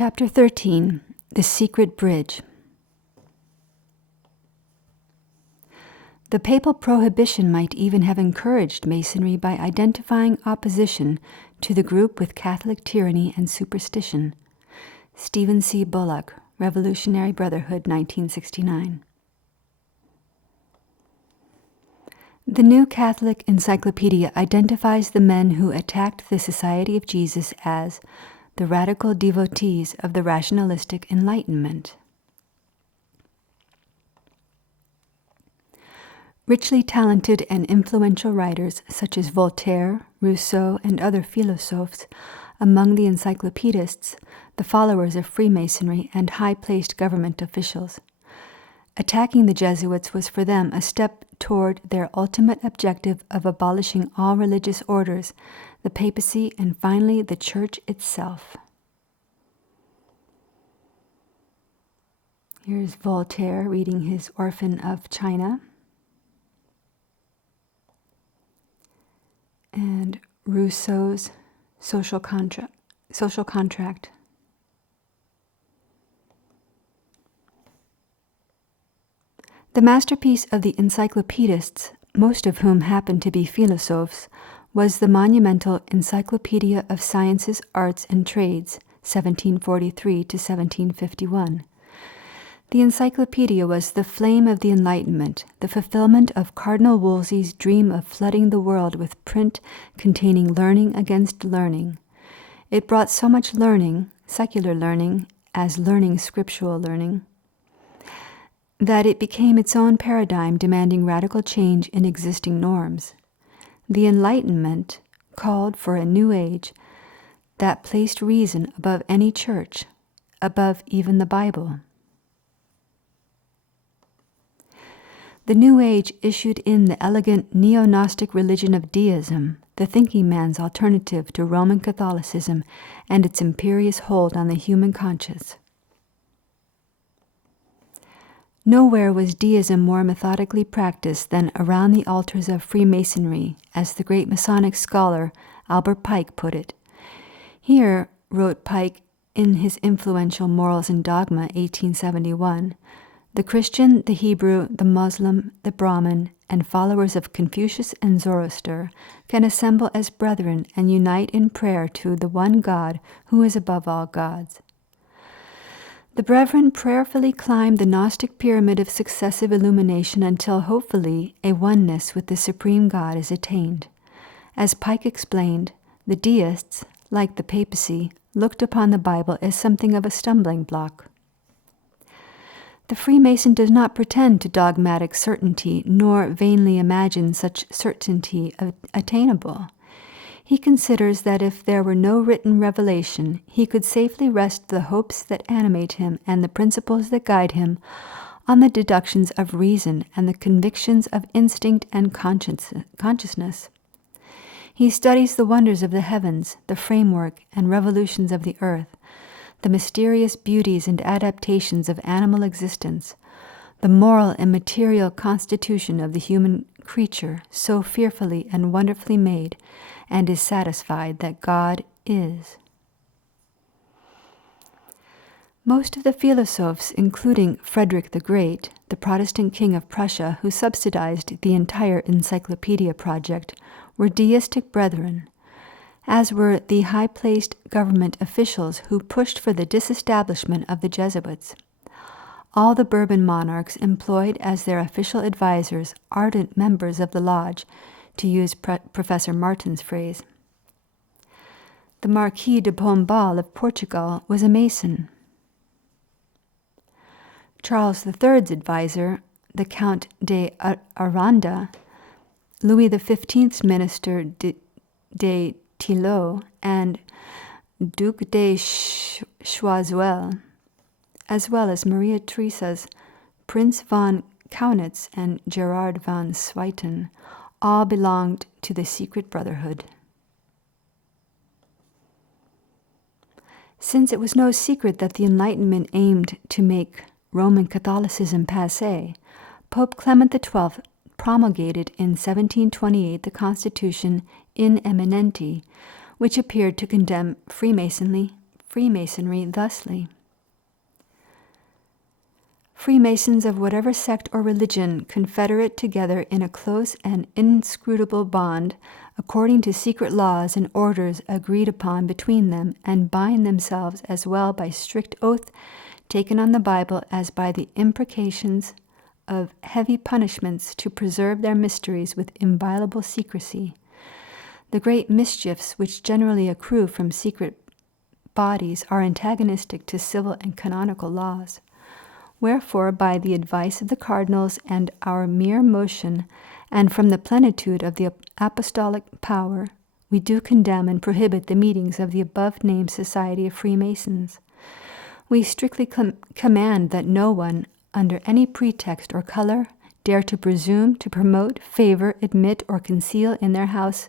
Chapter 13, The Secret Bridge. The papal prohibition might even have encouraged Masonry by identifying opposition to the group with Catholic tyranny and superstition. Stephen C. Bullock, Revolutionary Brotherhood, 1969. The New Catholic Encyclopedia identifies the men who attacked the Society of Jesus as the radical devotees of the rationalistic Enlightenment. Richly talented and influential writers such as Voltaire, Rousseau, and other Philosophes, among the encyclopedists, the followers of Freemasonry, and high-placed government officials. Attacking the Jesuits was for them a step toward their ultimate objective of abolishing all religious orders, the papacy, and finally the Church itself. Here's Voltaire reading his Orphan of China. And Rousseau's Social Contract. The masterpiece of the encyclopedists, most of whom happened to be Philosophes, was the monumental Encyclopedia of Sciences, Arts, and Trades, 1743 to 1751. The encyclopedia was the flame of the Enlightenment, the fulfillment of Cardinal Wolsey's dream of flooding the world with print containing learning against learning. It brought so much learning, secular learning, as learning scriptural learning, that it became its own paradigm demanding radical change in existing norms. The Enlightenment called for a new age that placed reason above any church, above even the Bible. The New Age issued in the elegant neo-Gnostic religion of Deism, the thinking man's alternative to Roman Catholicism and its imperious hold on the human conscience. Nowhere was Deism more methodically practiced than around the altars of Freemasonry, as the great Masonic scholar Albert Pike put it. Here, wrote Pike in his influential Morals and Dogma, 1871, the Christian, the Hebrew, the Muslim, the Brahmin, and followers of Confucius and Zoroaster can assemble as brethren and unite in prayer to the one God who is above all gods. The brethren prayerfully climb the Gnostic pyramid of successive illumination until, hopefully, a oneness with the Supreme God is attained. As Pike explained, the deists, like the papacy, looked upon the Bible as something of a stumbling block. The Freemason does not pretend to dogmatic certainty, nor vainly imagine such certainty attainable. He considers that if there were no written revelation, he could safely rest the hopes that animate him and the principles that guide him on the deductions of reason and the convictions of instinct and consciousness. He studies the wonders of the heavens, the framework and revolutions of the earth, the mysterious beauties and adaptations of animal existence, the moral and material constitution of the human creature so fearfully and wonderfully made, and is satisfied that God is. Most of the Philosophes, including Frederick the Great, the Protestant king of Prussia who subsidized the entire encyclopedia project, were deistic brethren, as were the high-placed government officials who pushed for the disestablishment of the Jesuits. All the Bourbon monarchs employed as their official advisors ardent members of the lodge, to use Professor Martin's phrase. The Marquis de Pombal of Portugal was a Mason. Charles III's advisor, the Count de Aranda, Louis XV's minister de Thillot, and Duc de Choiseul, as well as Maria Theresa's Prince von Kaunitz and Gerard von Swieten, all belonged to the secret brotherhood. Since it was no secret that the Enlightenment aimed to make Roman Catholicism passé, Pope Clement XII promulgated in 1728 the Constitution In Eminenti, which appeared to condemn Freemasonry, Freemasonry thusly: Freemasons of whatever sect or religion confederate together in a close and inscrutable bond, according to secret laws and orders agreed upon between them, and bind themselves as well by strict oath taken on the Bible as by the imprecations of heavy punishments to preserve their mysteries with inviolable secrecy. The great mischiefs which generally accrue from secret bodies are antagonistic to civil and canonical laws. Wherefore, by the advice of the cardinals and our mere motion, and from the plenitude of the apostolic power, we do condemn and prohibit the meetings of the above-named Society of Freemasons. We strictly command that no one, under any pretext or color, dare to presume to promote, favor, admit, or conceal in their house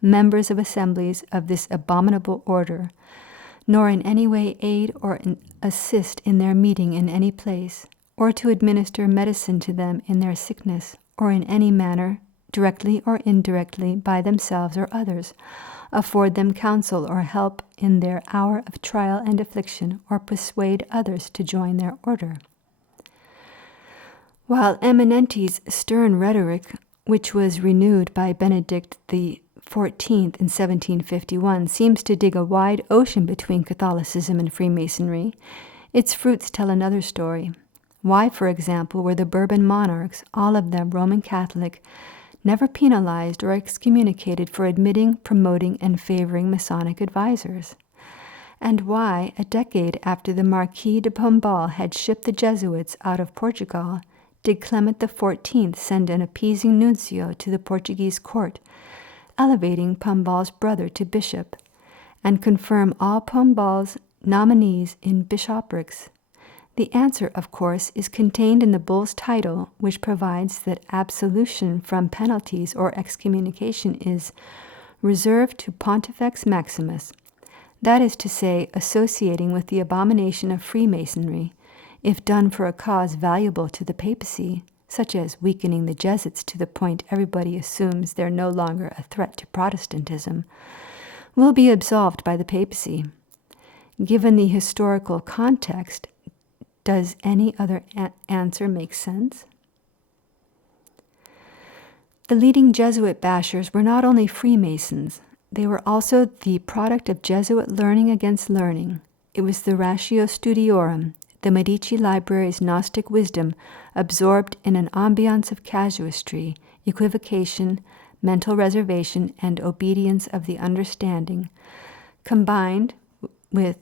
members of assemblies of this abominable order, nor in any way aid or assist in their meeting in any place, or to administer medicine to them in their sickness, or in any manner, directly or indirectly, by themselves or others, afford them counsel or help in their hour of trial and affliction, or persuade others to join their order. While Eminenti's stern rhetoric, which was renewed by Benedict XIV in 1751, seems to dig a wide ocean between Catholicism and Freemasonry, its fruits tell another story. Why, for example, were the Bourbon monarchs, all of them Roman Catholic, never penalized or excommunicated for admitting, promoting, and favoring Masonic advisors? And why, a decade after the Marquis de Pombal had shipped the Jesuits out of Portugal, did Clement XIV send an appeasing nuncio to the Portuguese court, elevating Pombal's brother to bishop, and confirm all Pombal's nominees in bishoprics? The answer, of course, is contained in the bull's title, which provides that absolution from penalties or excommunication is reserved to Pontifex Maximus, that is to say, associating with the abomination of Freemasonry, if done for a cause valuable to the papacy, such as weakening the Jesuits to the point everybody assumes they're no longer a threat to Protestantism, will be absolved by the papacy. Given the historical context, does any other answer make sense? The leading Jesuit bashers were not only Freemasons, they were also the product of Jesuit learning against learning. It was the Ratio Studiorum, the Medici Library's Gnostic wisdom, absorbed in an ambiance of casuistry, equivocation, mental reservation, and obedience of the understanding, combined with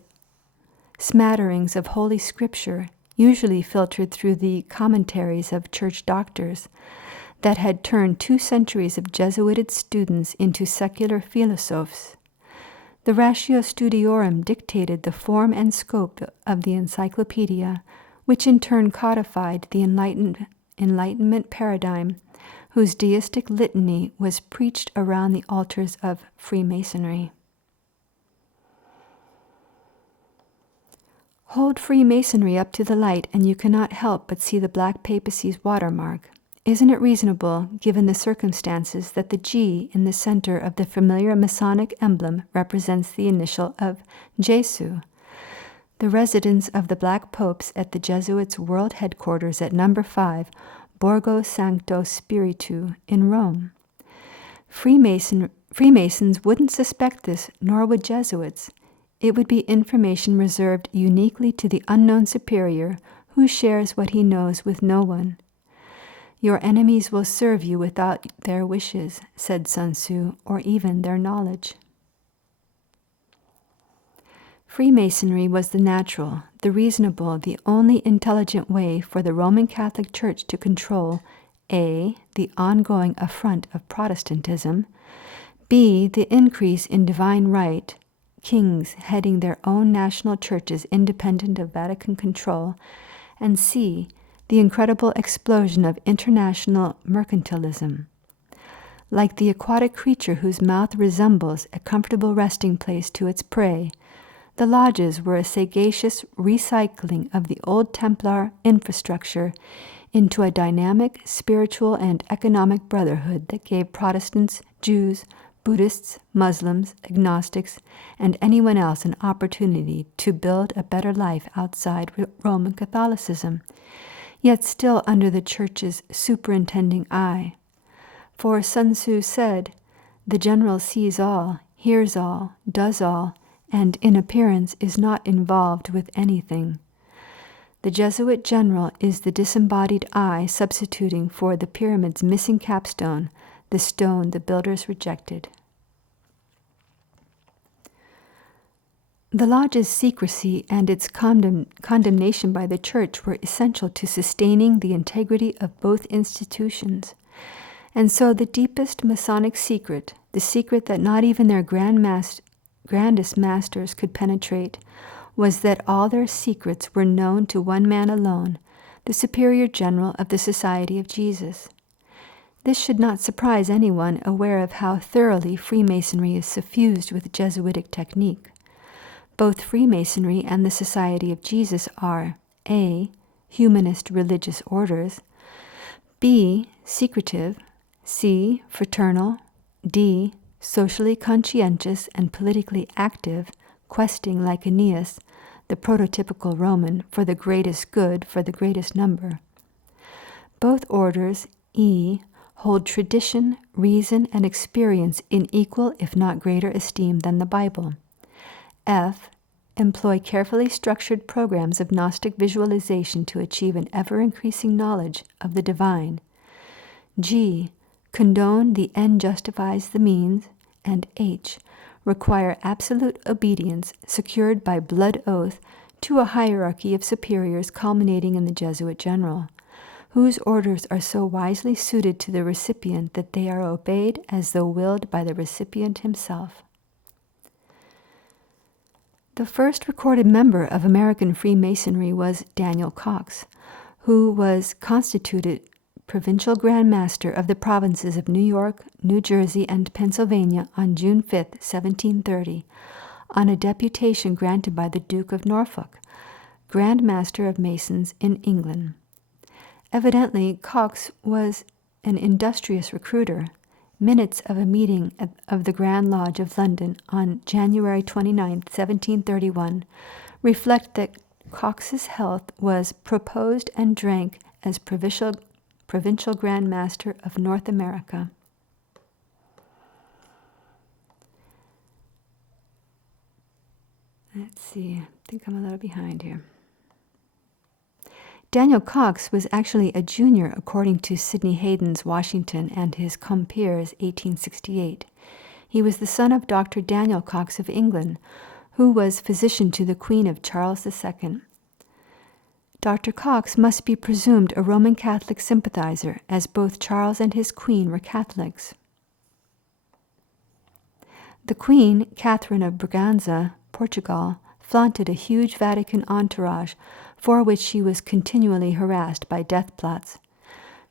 smatterings of Holy Scripture, usually filtered through the commentaries of church doctors, that had turned 2 centuries of Jesuited students into secular Philosophes. The Ratio Studiorum dictated the form and scope of the Encyclopédie, which in turn codified the Enlightenment paradigm, whose deistic litany was preached around the altars of Freemasonry. Hold Freemasonry up to the light, and you cannot help but see the Black Papacy's watermark. Isn't it reasonable, given the circumstances, that the G in the center of the familiar Masonic emblem represents the initial of Jesu? The residence of the Black Popes at the Jesuits' world headquarters at No. 5, Borgo Sancto Spiritu in Rome. Freemasons wouldn't suspect this, nor would Jesuits. It would be information reserved uniquely to the unknown superior, who shares what he knows with no one. Your enemies will serve you without their wishes, said Sun Tzu, or even their knowledge. Freemasonry was the natural, the reasonable, the only intelligent way for the Roman Catholic Church to control A. the ongoing affront of Protestantism, B. the increase in divine right, kings heading their own national churches independent of Vatican control, and C. the incredible explosion of international mercantilism. Like the aquatic creature whose mouth resembles a comfortable resting place to its prey, the lodges were a sagacious recycling of the old Templar infrastructure into a dynamic spiritual and economic brotherhood that gave Protestants, Jews, Buddhists, Muslims, agnostics, and anyone else an opportunity to build a better life outside Roman Catholicism, yet still under the Church's superintending eye. For Sun Tzu said, "The general sees all, hears all, does all, and in appearance is not involved with anything." The Jesuit general is the disembodied eye substituting for the pyramid's missing capstone, the stone the builders rejected. The lodge's secrecy and its condemnation by the Church were essential to sustaining the integrity of both institutions. And so the deepest Masonic secret, the secret that not even their grandest masters could penetrate, was that all their secrets were known to one man alone, the Superior General of the Society of Jesus. This should not surprise anyone aware of how thoroughly Freemasonry is suffused with Jesuitic technique. Both Freemasonry and the Society of Jesus are A. Humanist religious orders, B. Secretive, C. Fraternal, D. Socially conscientious and politically active, questing like Aeneas, the prototypical Roman, for the greatest good for the greatest number. Both orders, E. hold tradition, reason, and experience in equal if not greater esteem than the Bible. F. employ carefully structured programs of Gnostic visualization to achieve an ever-increasing knowledge of the divine. G. condone the end justifies the means. And H. require absolute obedience secured by blood oath to a hierarchy of superiors culminating in the Jesuit general, whose orders are so wisely suited to the recipient that they are obeyed as though willed by the recipient himself. The first recorded member of American Freemasonry was Daniel Coxe, who was constituted Provincial Grand Master of the provinces of New York, New Jersey, and Pennsylvania on June 5, 1730, on a deputation granted by the Duke of Norfolk, Grand Master of Masons in England. Evidently, Coxe was an industrious recruiter. Minutes of a meeting of the Grand Lodge of London on January 29, 1731, reflect that Coxe's health was proposed and drank as Provincial Grand Master of North America. Let's see, I think I'm a little behind here. Daniel Coxe was actually a junior according to Sidney Hayden's Washington and his Compeers, 1868. He was the son of Dr. Daniel Coxe of England, who was physician to the Queen of Charles II. Dr. Coxe must be presumed a Roman Catholic sympathizer, as both Charles and his queen were Catholics. The Queen, Catherine of Braganza, Portugal, flaunted a huge Vatican entourage for which she was continually harassed by death plots.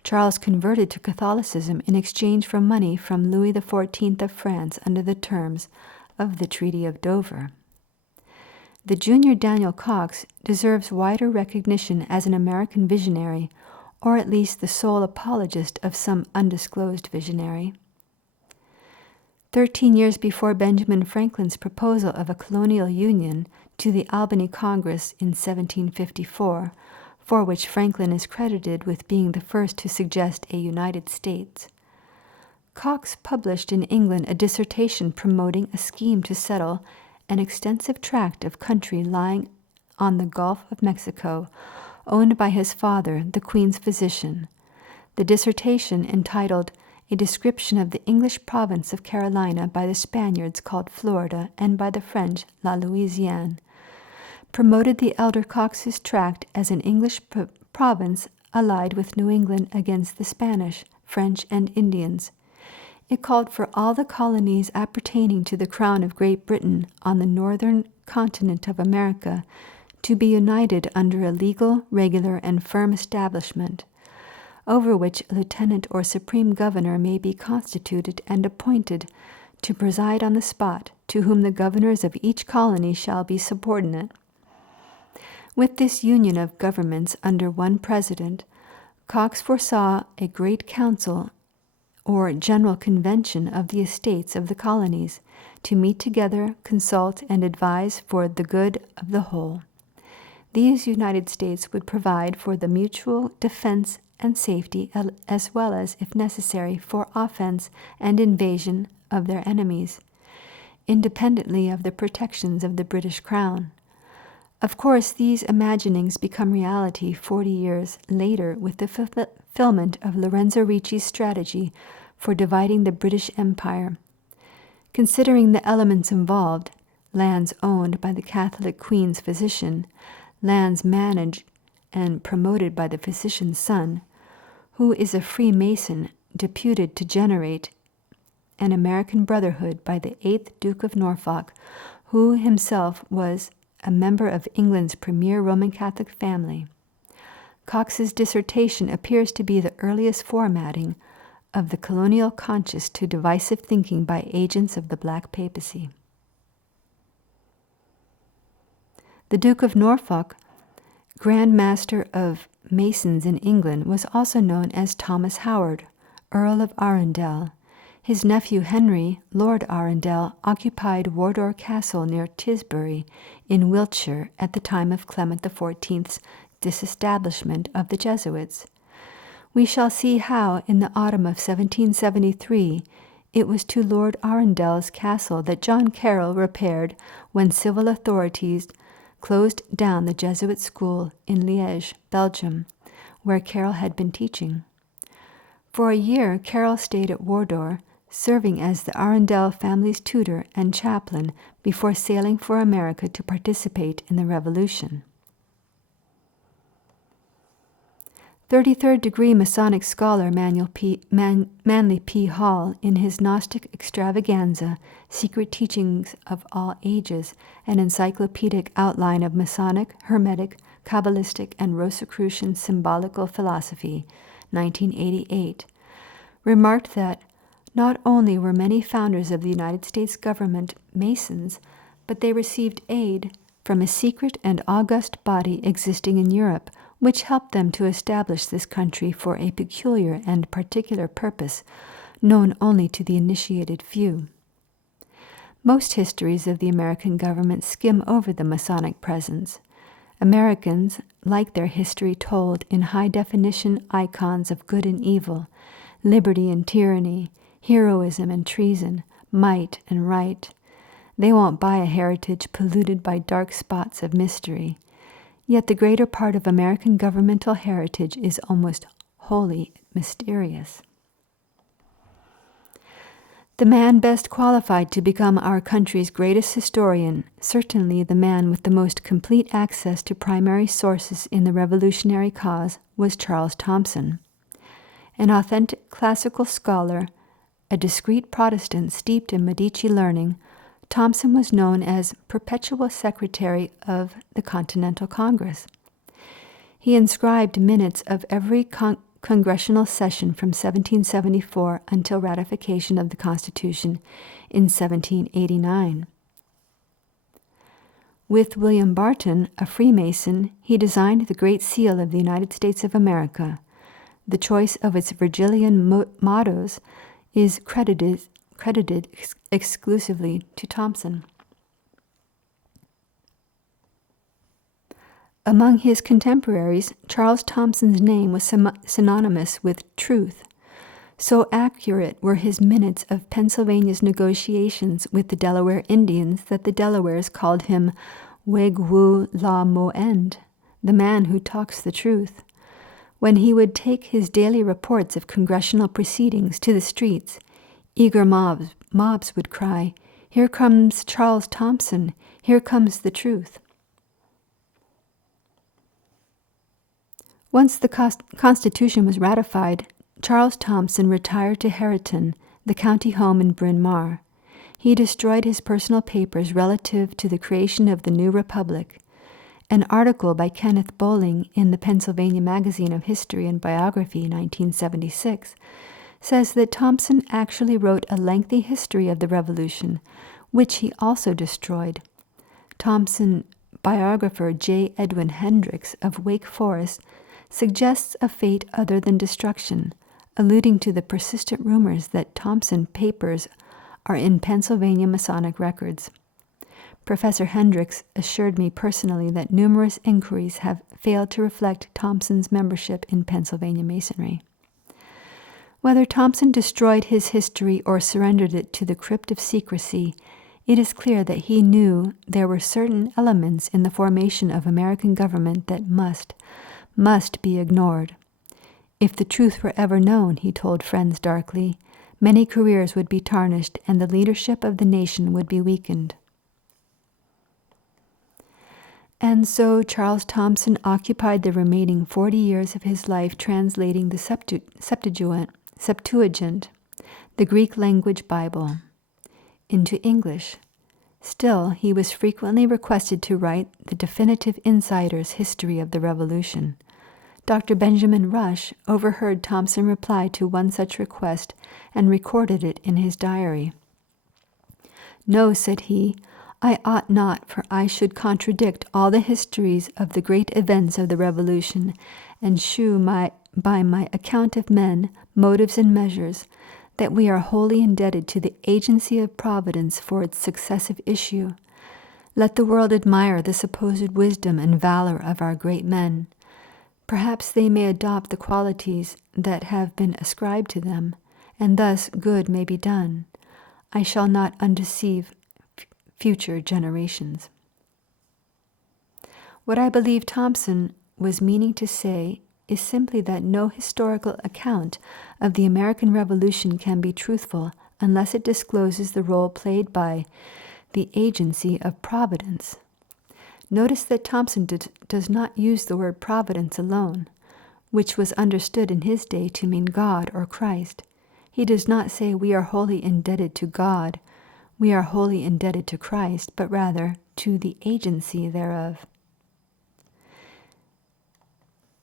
Charles converted to Catholicism in exchange for money from Louis XIV of France under the terms of the Treaty of Dover. The junior Daniel Coxe deserves wider recognition as an American visionary, or at least the sole apologist of some undisclosed visionary. 13 years before Benjamin Franklin's proposal of a colonial union to the Albany Congress in 1754, for which Franklin is credited with being the first to suggest a United States, Coxe published in England a dissertation promoting a scheme to settle an extensive tract of country lying on the Gulf of Mexico, owned by his father, the Queen's physician. The dissertation, entitled A Description of the English Province of Carolina by the Spaniards called Florida and by the French La Louisiane, promoted the elder Coxe's tract as an English province allied with New England against the Spanish, French, and Indians. It called for all the colonies appertaining to the Crown of Great Britain on the northern continent of America to be united under a legal, regular, and firm establishment, over which a lieutenant or supreme governor may be constituted and appointed to preside on the spot, to whom the governors of each colony shall be subordinate. With this union of governments under one president, Coxe foresaw a great council or general convention of the estates of the colonies, to meet together, consult, and advise for the good of the whole. These United States would provide for the mutual defense and safety, as well as, if necessary, for offense and invasion of their enemies, independently of the protections of the British Crown. Of course, these imaginings become reality 40 years later with the fulfillment of Lorenzo Ricci's strategy for dividing the British Empire. Considering the elements involved, lands owned by the Catholic Queen's physician, lands managed and promoted by the physician's son, who is a Freemason deputed to generate an American brotherhood by the 8th Duke of Norfolk, who himself was a member of England's premier Roman Catholic family. Coxe's dissertation appears to be the earliest formatting of the colonial conscience to divisive thinking by agents of the Black Papacy. The Duke of Norfolk, Grand Master of Masons in England, was also known as Thomas Howard, Earl of Arundel. His nephew Henry, Lord Arundel, occupied Wardour Castle near Tisbury in Wiltshire at the time of Clement XIV's disestablishment of the Jesuits. We shall see how, in the autumn of 1773, it was to Lord Arundel's castle that John Carroll repaired when civil authorities closed down the Jesuit school in Liège, Belgium, where Carroll had been teaching. For a year, Carroll stayed at Wardour, serving as the Arundel family's tutor and chaplain before sailing for America to participate in the Revolution. 33rd degree Masonic scholar Manly P. Hall, in his Gnostic extravaganza, Secret Teachings of All Ages, an encyclopedic outline of Masonic, Hermetic, Kabbalistic, and Rosicrucian symbolical philosophy, 1988, remarked that not only were many founders of the United States government Masons, but they received aid from a secret and august body existing in Europe, which helped them to establish this country for a peculiar and particular purpose, known only to the initiated few. Most histories of the American government skim over the Masonic presence. Americans like their history told in high-definition icons of good and evil, liberty and tyranny, heroism and treason, might and right. They won't buy a heritage polluted by dark spots of mystery. Yet the greater part of American governmental heritage is almost wholly mysterious. The man best qualified to become our country's greatest historian, certainly the man with the most complete access to primary sources in the revolutionary cause, was Charles Thomson. An authentic classical scholar, a discreet Protestant steeped in Medici learning, Thomson was known as Perpetual Secretary of the Continental Congress. He inscribed minutes of every congressional session from 1774 until ratification of the Constitution in 1789. With William Barton, a Freemason, he designed the Great Seal of the United States of America. The choice of its Virgilian mottos is credited exclusively to Thomson. Among his contemporaries, Charles Thomson's name was synonymous with truth. So accurate were his minutes of Pennsylvania's negotiations with the Delaware Indians that the Delawares called him Wegwu La Mo End, the man who talks the truth. When he would take his daily reports of congressional proceedings to the streets, eager mobs would cry, "Here comes Charles Thomson, here comes the truth." Once the Constitution was ratified, Charles Thomson retired to Harriton, the county home in Bryn Mawr. He destroyed his personal papers relative to the creation of the new republic. An article by Kenneth Bowling in the Pennsylvania Magazine of History and Biography, 1976, says that Thomson actually wrote a lengthy history of the Revolution, which he also destroyed. Thomson biographer J. Edwin Hendricks of Wake Forest suggests a fate other than destruction, alluding to the persistent rumors that Thomson papers are in Pennsylvania Masonic records. Professor Hendricks assured me personally that numerous inquiries have failed to reflect Thomson's membership in Pennsylvania Masonry. Whether Thomson destroyed his history or surrendered it to the crypt of secrecy, it is clear that he knew there were certain elements in the formation of American government that must be ignored. If the truth were ever known, he told friends darkly, many careers would be tarnished and the leadership of the nation would be weakened. And so Charles Thomson occupied the remaining 40 years of his life translating the Septuagint, the Greek language Bible, into English. Still, he was frequently requested to write the definitive insider's history of the Revolution. Dr. Benjamin Rush overheard Thomson reply to one such request and recorded it in his diary. "No," said he, "I ought not, for I should contradict all the histories of the great events of the Revolution, and shew by my account of men, motives, and measures, that we are wholly indebted to the agency of Providence for its successive issue. Let the world admire the supposed wisdom and valor of our great men. Perhaps they may adopt the qualities that have been ascribed to them, and thus good may be done. I shall not undeceive future generations." What I believe Thomson was meaning to say is simply that no historical account of the American Revolution can be truthful unless it discloses the role played by the agency of Providence. Notice that Thomson does not use the word providence alone, which was understood in his day to mean God or Christ. He does not say we are wholly indebted to God, we are wholly indebted to Christ, but rather to the agency thereof.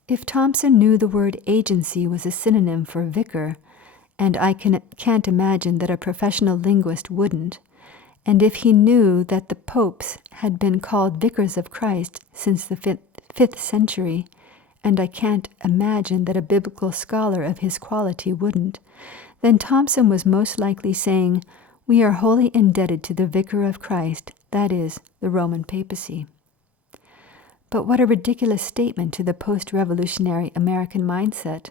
If Thomson knew the word agency was a synonym for vicar, and I can't imagine that a professional linguist wouldn't, and if he knew that the popes had been called vicars of Christ since the 5th century, and I can't imagine that a biblical scholar of his quality wouldn't, then Thomson was most likely saying, we are wholly indebted to the vicar of Christ, that is, the Roman papacy. But what a ridiculous statement to the post-revolutionary American mindset.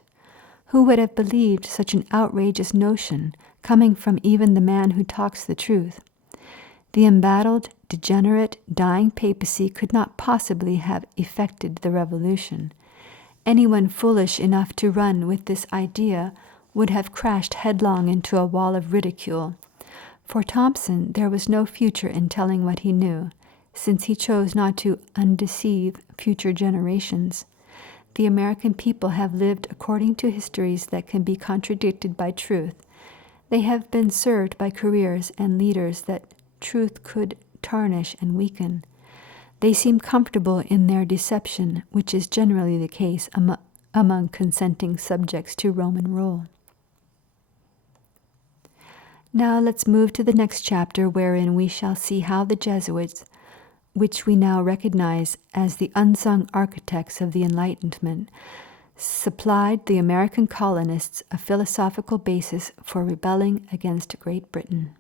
Who would have believed such an outrageous notion coming from even the man who talks the truth? The embattled, degenerate, dying papacy could not possibly have effected the revolution. Anyone foolish enough to run with this idea would have crashed headlong into a wall of ridicule. For Thomson, there was no future in telling what he knew, since he chose not to undeceive future generations. The American people have lived according to histories that can be contradicted by truth. They have been served by careers and leaders that truth could tarnish and weaken. They seem comfortable in their deception, which is generally the case among consenting subjects to Roman rule. Now let's move to the next chapter, wherein we shall see how the Jesuits, which we now recognize as the unsung architects of the Enlightenment, supplied the American colonists a philosophical basis for rebelling against Great Britain.